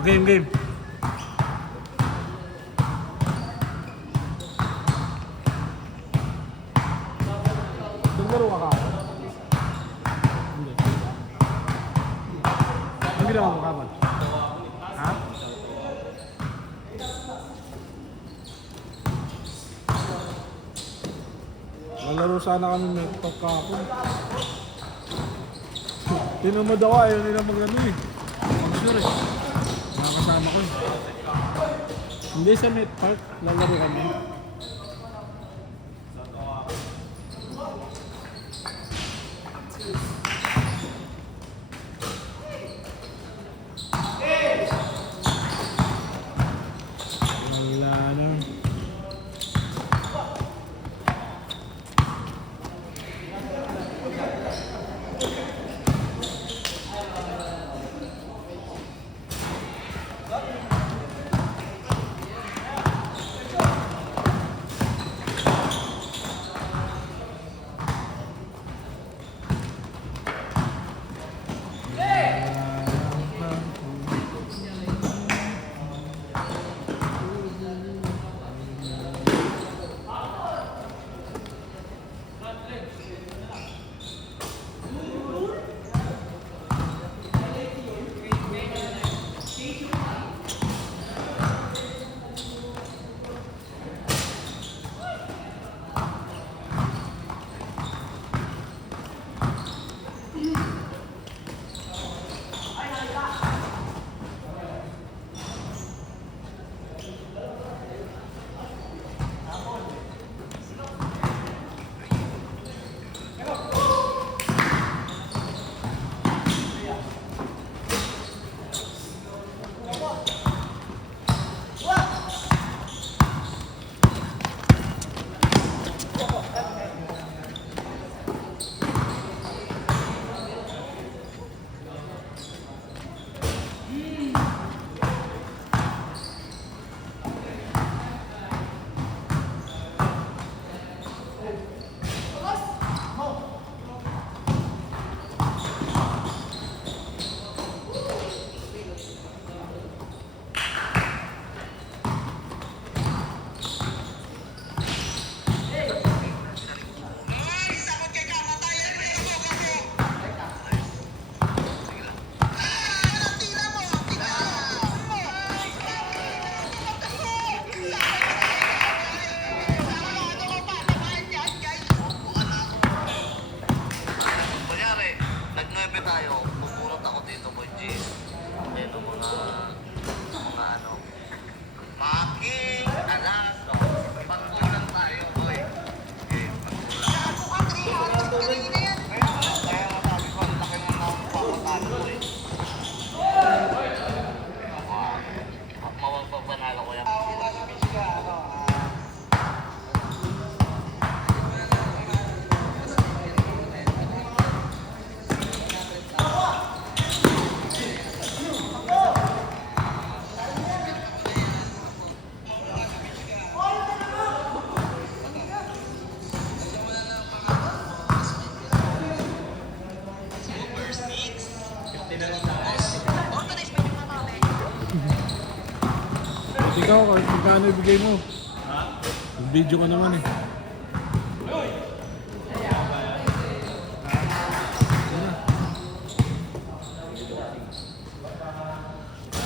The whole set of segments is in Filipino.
Game. Naglaro ka ka? Hindi. Ang ginawa mo kapag? Ha? Naglaro sana kami may pagkakapon. Tinamad ako, ayaw nila mag-ano eh. Mag-sure eh. Nakakasama ko. Hindi sa Met Park, lalaro kami. Wala na. Ikaw, magkano ibigay mo? Video ka naman eh.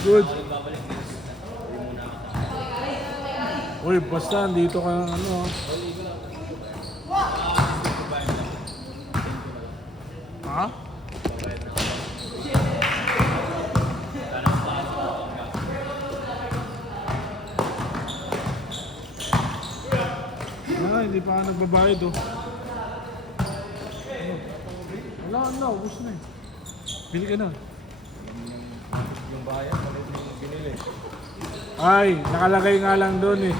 Good. Uy, basta dito ka ano. Ha? Hindi pa ako nagbabayad oh. Wala, ubos na eh. Bili ka na. Yung bayan, binili. Ay, nakalagay nga lang doon eh.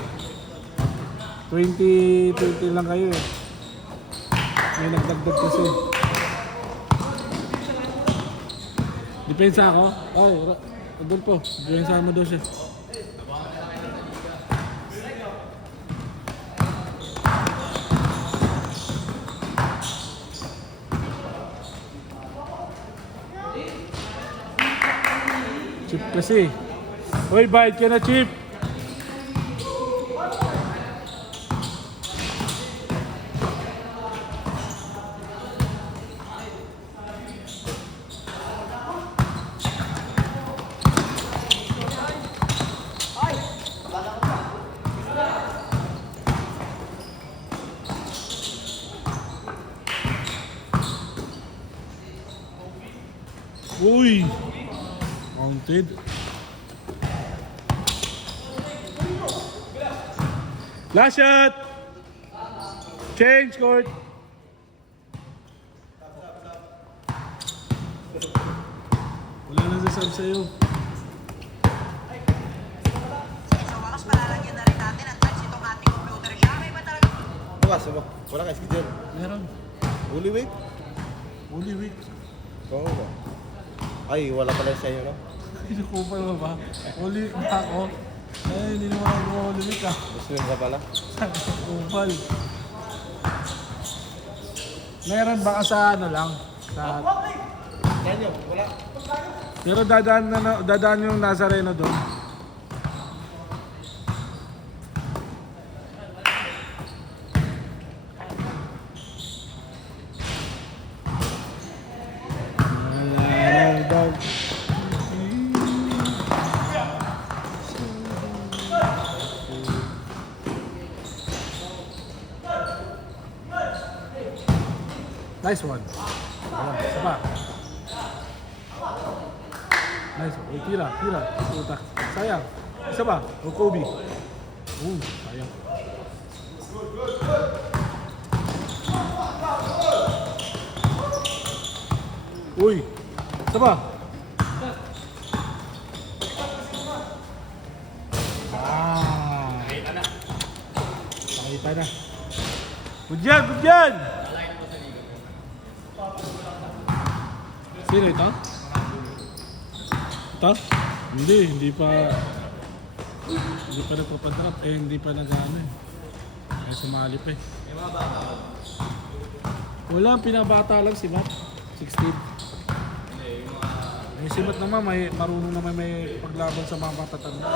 20 lang kayo eh. May nagdagdag kasi. Depensa ako? Ay, Adolfo, depensa mo daw siya. Chip kasi. Uy, bayad ka na, Chip. Uy! Counted. Last shot! Change court! Wala na sasab sa'yo. Sa wakas, palalagyan na rin natin ang touch itong ating computer. Siya, may ba talaga? Bukas, ano? Wala ka schedule. Meron. Holy week? Holy week. Oo ba? Ay, wala pala sa'yo, no? Kinukupal mo ba? Holy week ba ako? Ay, hindi naman ako holy week ah. Muslim ka pala? Kupal. Meron baka sa ano lang? Sa... Daniel, wala. Pero dadaan yung Nazareno doon. Nice one. Isa pa. Nice one. Uy, tira. Puta. Sayang. Isa pa. O Kobe. Sayang. Uy. Isa pa. Nakita na. Good yan! Sino ito? Ito? Hindi pa nagpapadrap. Hindi pa nag-ano eh. Ay, sumali pa eh. Wala, pinabata lang si Matt. 16. Yung si Matt naman, marunong naman may paglaban sa mga matatanda eh.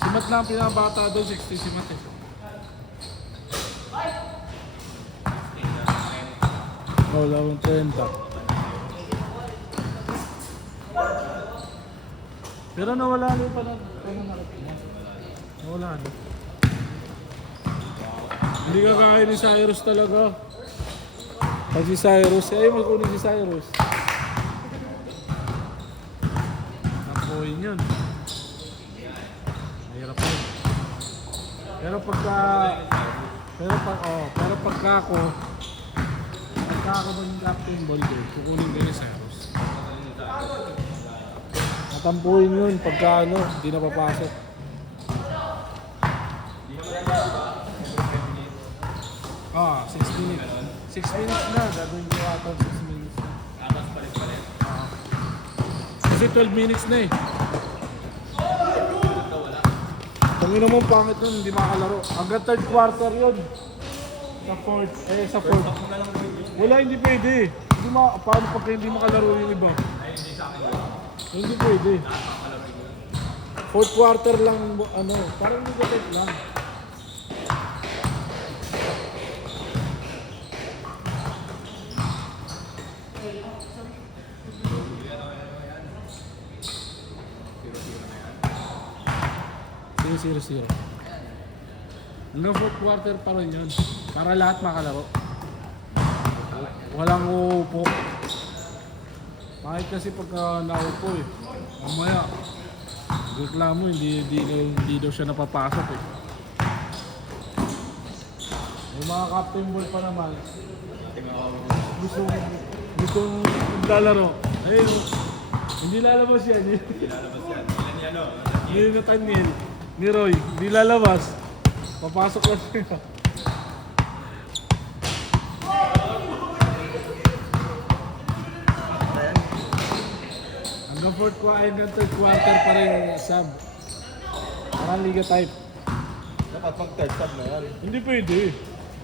Si Matt lang pinabata doon, 16 si Matt eh. Wala akong 30. Pero nawala na yung pananakit niya. Nawala na. Hindi ka kaya ni Cyrus talaga. Pag si Cyrus, magkunin si Cyrus. Nakuhin yun. Mahirap yun. Pero pagka ako ng captain ball ko, kukunin ko yung Cyrus. Natampuhin yun pagka hindi na papasok. Ah, 6 minutes. 6 minutes na, gagawin ko ata 6 minutes. Tapos palit-palit. Kasi 12 minutes na eh. Tangina mo, pangit nun, hindi makalaro. Hanggang third quarter yun. Sa fourth. Wala, hindi pwede. Paano pagka hindi makalaro yung iba? Hindi pwede. Fourth quarter lang, parang negative lang. Zero. Hanggang fourth quarter pa rin yun. Para lahat makalaro. Walang uupo. Kahit kasi pagka naupo eh. Mamaya, reklamo, hindi daw siya napapasok eh. Yung mga captain ball pa naman, gustong maglalaro. Ayun, hindi lalabas yan. Hindi Nathaniel, ni Roy, hindi lalabas. Papasok lang siya. Hanggang third quarter pa rin sub. Parang liga type. Dapat mag-third sub na yan. Hindi pwede.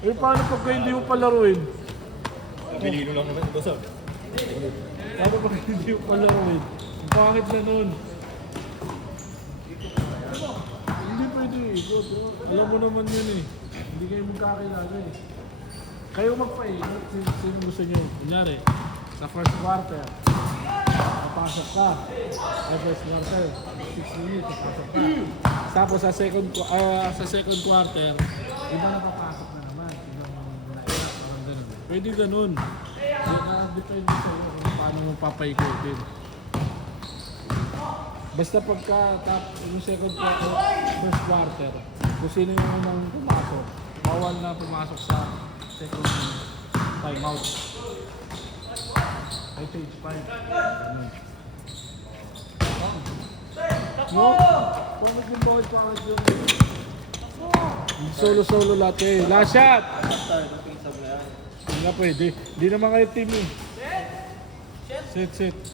Eh paano pagka hindi mo palaruin? Bilino lang naman ito sub. Paano pag hindi mo palaruin? pangit na nun. Hindi pwede eh. Alam mo naman yan eh. Hindi kayo magkakilala eh. Kayo magpaingat. Sino gusto nyo? Kunyari, sa first quarter, papasok ka. Sa first quarter, 6 minutes, papasok ka. Tapos sa second quarter, iba na papasok na naman. Ibang naiyak, parang ganun. Pwede ganun. Depende sa'yo kung paano mo papaikutin. Basta pagka yung second quarter, first quarter, kung sino yung unang pumasok, bawal na pumasok sa second timeout. Ay, stage 5. No? Pangit yung bawal pangit yung solo-solo lahat eh. Last shot! Hindi na pwede. Hindi naman kayo team eh. Set.